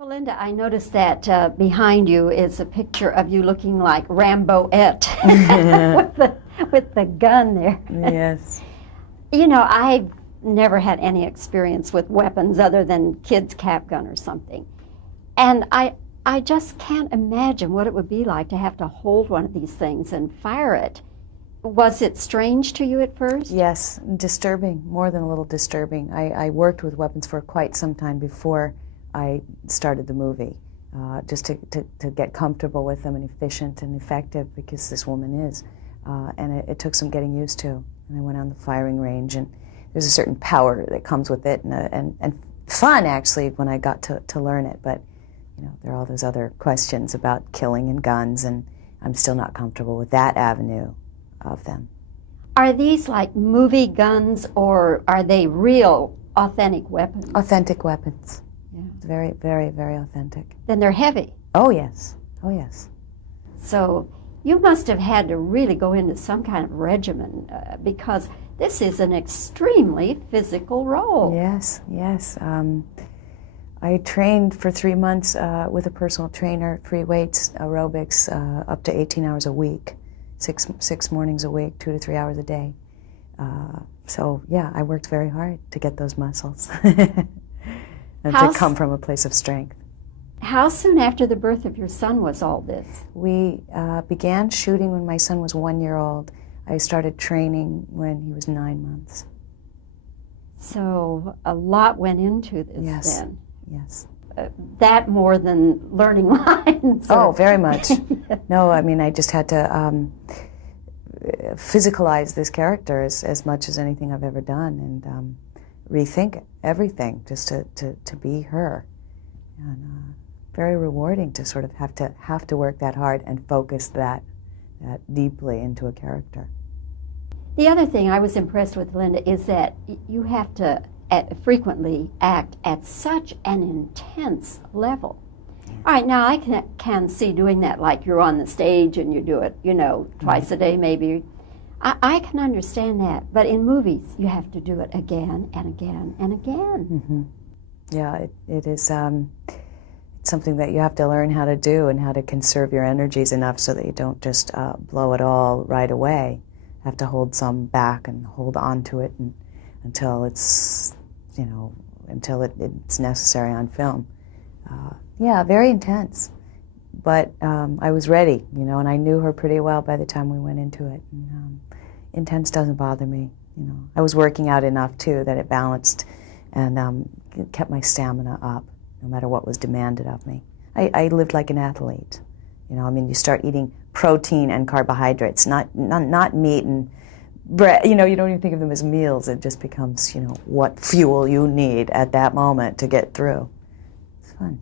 Well, Linda, I noticed that behind you is a picture of you looking like Rambo-ette with the gun there. Yes. You know, I've never had any experience with weapons other than kids' cap gun or something. And I just can't imagine what it would be like to have to hold one of these things and fire it. Was it strange to you at first? Yes, disturbing, more than a little disturbing. I worked with weapons for quite some time before I started the movie, just to get comfortable with them and efficient and effective, because this woman is. And it took some getting used to. And I went on the firing range, and there's a certain power that comes with it, and fun, actually, when I got to learn it. But, you know, there are all those other questions about killing and guns, and I'm still not comfortable with that avenue of them. Are these like movie guns, or are they real, authentic weapons? Authentic weapons. Yeah. Very, very, very authentic. Then they're heavy. Oh, yes. Oh, yes. So you must have had to really go into some kind of regimen because this is an extremely physical role. Yes, yes. I trained for 3 months with a personal trainer, free weights, aerobics, up to 18 hours a week, six mornings a week, 2 to 3 hours a day. So, yeah, I worked very hard to get those muscles and to come from a place of strength. How soon after the birth of your son was all this? We began shooting when my son was 1 year old. I started training when he was 9 months. So a lot went into this then. Yes. That more than learning lines. Oh, very much. No, I mean, I just had to physicalize this character as much as anything I've ever done, and rethink everything just to be her. And very rewarding to sort of have to work that hard and focus that deeply into a character. The other thing I was impressed with, Linda, is that you have to frequently act at such an intense level. All right, now I can see doing that, like you're on the stage and you do it, you know, twice a day maybe. I can understand that, but in movies you have to do it again and again and again. Mm-hmm. Yeah, it is something that you have to learn how to do and how to conserve your energies enough so that you don't just blow it all right away. You have to hold some back and hold on to it until it's, you know, until it's necessary on film. Yeah, very intense. But I was ready, you know, and I knew her pretty well by the time we went into it. And, intense doesn't bother me, you know. I was working out enough, too, that it balanced and kept my stamina up, no matter what was demanded of me. I lived like an athlete, you know. I mean, you start eating protein and carbohydrates, not meat and bread. You know, you don't even think of them as meals. It just becomes, you know, what fuel you need at that moment to get through. It's fun.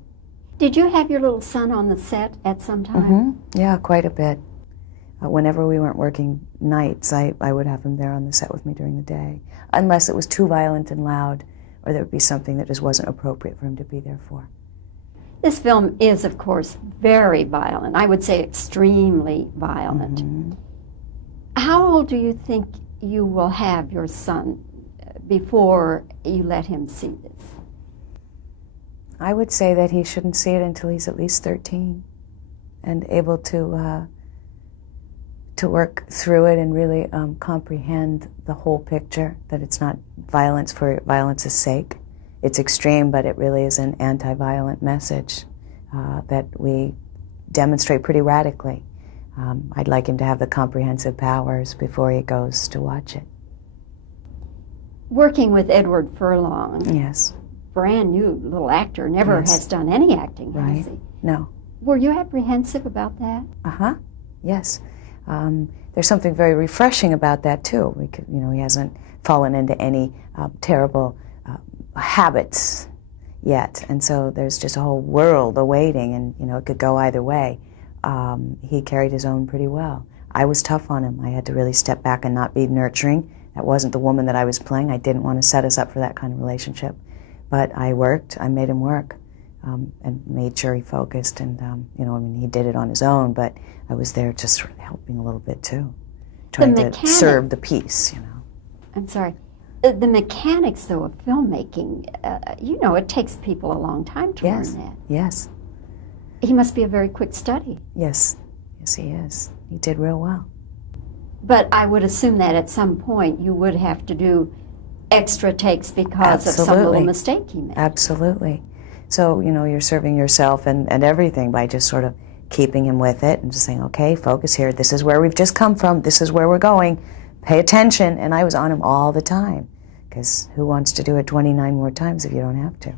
Did you have your little son on the set at some time? Mm-hmm. Yeah, quite a bit. Whenever we weren't working nights, I would have him there on the set with me during the day, unless it was too violent and loud, or there would be something that just wasn't appropriate for him to be there for. This film is, of course, very violent. I would say extremely violent. Mm-hmm. How old do you think you will have your son before you let him see this? I would say that he shouldn't see it until he's at least 13 and able to work through it and really comprehend the whole picture, that it's not violence for violence's sake. It's extreme, but it really is an anti-violent message that we demonstrate pretty radically. I'd like him to have the comprehensive powers before he goes to watch it. Working with Edward Furlong. Yes. Brand new little actor, never has done any acting, has he? No. Were you apprehensive about that? Uh-huh. Yes. There's something very refreshing about that, too. You know, he hasn't fallen into any terrible habits yet, and so there's just a whole world awaiting, and, you know, it could go either way. He carried his own pretty well. I was tough on him. I had to really step back and not be nurturing. That wasn't the woman that I was playing. I didn't want to set us up for that kind of relationship. But I worked. I made him work and made sure he focused. And, you know, I mean, he did it on his own, but I was there just sort of helping a little bit, too, trying to serve the piece, you know. I'm sorry. The mechanics, though, of filmmaking, it takes people a long time to Yes. learn that. Yes. He must be a very quick study. Yes. Yes, he is. He did real well. But I would assume that at some point you would have to do extra takes because of some little Absolutely. mistake he made. Absolutely. So, you're serving yourself and everything by just sort of keeping him with it and just saying, okay, focus here. This is where we've just come from. This is where we're going. Pay attention. And I was on him all the time, because who wants to do it 29 more times if you don't have to?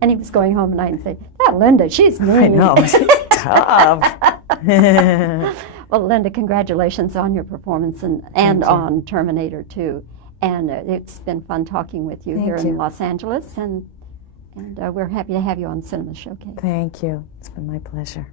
And he was going home at night and saying, that Linda, she's mean. I know. It's tough. Well, Linda, congratulations on your performance and you. on Terminator 2. And it's been fun talking with you here in Los Angeles. And we're happy to have you on Cinema Showcase. Thank you. It's been my pleasure.